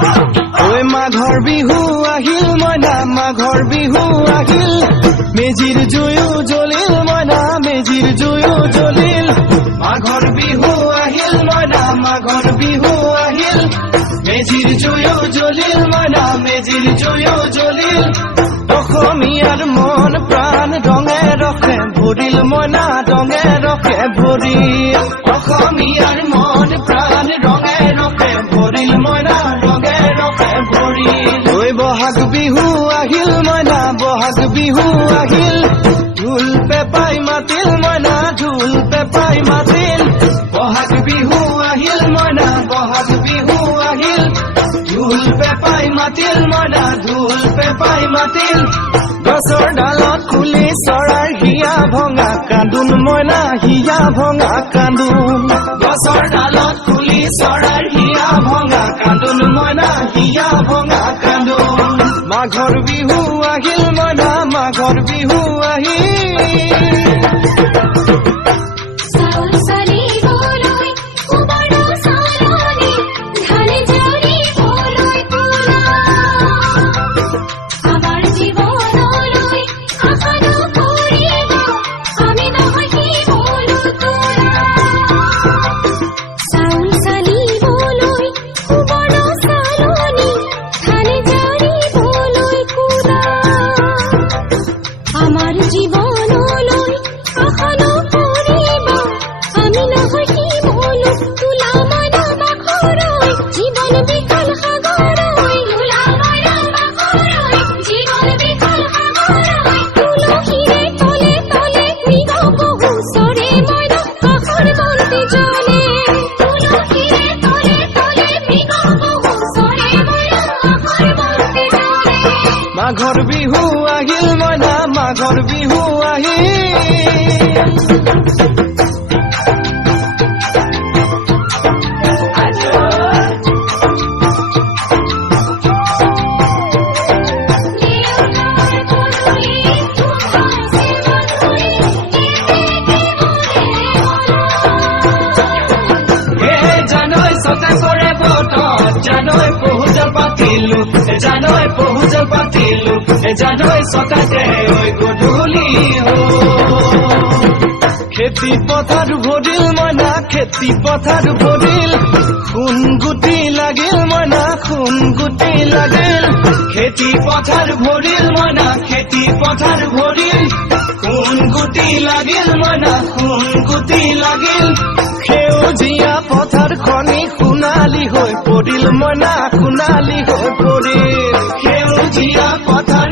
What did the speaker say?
ঐ মাঘৰ বিহু আহিল মইনা মাঘৰ বিহু আহিল মেজিৰ জুয়ো জ্বলিল মইনা মেজিৰ জুয়ো জ্বলিল মাঘৰ বিহু আহিল মইনা মাঘৰ বিহু আহিল মেজিৰ জুয়ো জ্বলিল মইনা মেজিৰ জুয়ো জ্বলিল অসমীয়াৰ মন প্ৰাণ ৰঙে ৰখে ভৰিল মইনা ৰঙে ৰখে ভৰিল অসমীয়াৰ মন প্ৰাণ ৰঙে ৰখে ভৰিল মইনা ৰঙে ৰখে ভৰিল ঐ বহাগ বিহু আহিল মইনা বহাগ বিহু আহিল ঢোল পেপাই মাতিল মইনা ঢোল পেপাই মাতিল বহাগ বিহু আহিল মইনা বহাগ বিহু আহিল ঢোল পেপাই মাতিল মইনা ঢোল পেপাই মাতিল গছৰ ডালত খুলি চৰাৰ হিয়া ভঙা কান্দোন মইনা হিয়া ভঙা কান্দোন গছৰ ডালত খুলি চৰাৰ হিয়া ভঙা কান্দোন মইনা হিয়া ভঙা কান্দোন মাঘৰ বিহু আহিল মইনা মাঘৰ বিহু আহিল মাঘৰ বিহু আহিল মইনা মাঘৰ বিহু আহিল জানৈ পহুজল পাতিলো জানৈ সকাতে ঐ গধূলি খেতি পথাৰ ভৰিল মইনা খেতি পথাৰ ভৰিল খুন গুটি লাগিল মইনা খুন গুটি লাগিল খেতি পথাৰ ভৰিল মইনা খেতি পথাৰ ভৰিল খুন গুটি লাগিল মইনা খুন গুটি লাগিল সেউজীয়া পথাৰ খনি সোণালী হৈ পৰিল মইনা সোণালী হৈ পৰিল সেউজীয়া পথাৰ